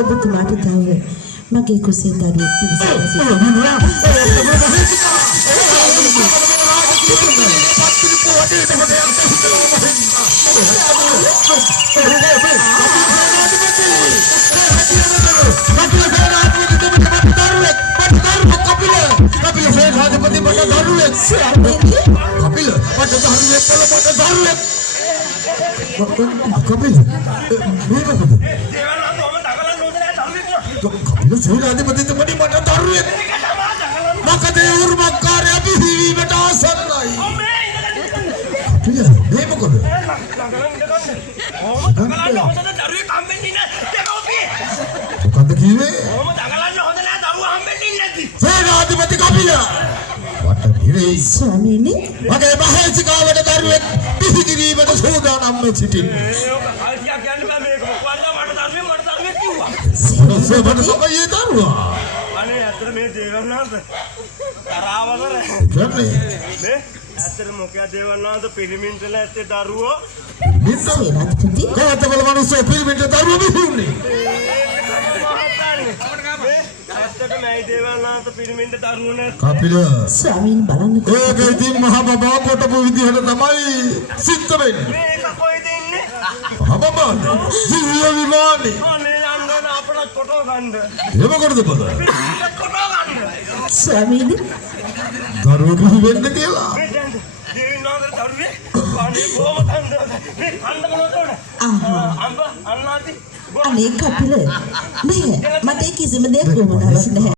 ඔබතුමාට තව මගේ කුසේ දරුවෙක් පිළිසලා ස්වාමීනි මගේ මහේසිකාවට දරුවෙක් පිහිකිරීමට සූදානම් වෙ සිටින්නේ. සෝබන දරුවා. අනේ අතර මේ දේවනාත තරවවර. නේ අතර මොකද දේවනාත පිළිමින්ටල ඇත්තේ දරුවෝ. සේනාධිපති කොහොතවල මිනිස්සු පිළිමින්ට දරුවෝ බිහිුනේ. ඇත්තට මේ දේවනාත පිළිමින්ට දරුවෝ නැත්. කපිල ස්වාමීන් බලන්නකෝ. ඒකේ ඉතින් මහ බබා කොටපු විදිහට තමයි සිද්ධ වෙන්නේ. මේක කොයිද ඉන්නේ? බබා ජීවිය විමානේ. අනේ අන්න අපට ෆොටෝ ගන්න. එහෙම කරද බල. ෆොටෝ ගන්න. ස්වාමීනි දරුවෝ බිහි වෙන්න කියලා. මේ දැන් දේවනාත දරුවේ අනේ බොම තන්ද. මේ කන්න මොනවද? අම්බ අන්නාති අනේ කපිල නෑ මට කිසිම දෙයක් වුණාවක් නැහැ.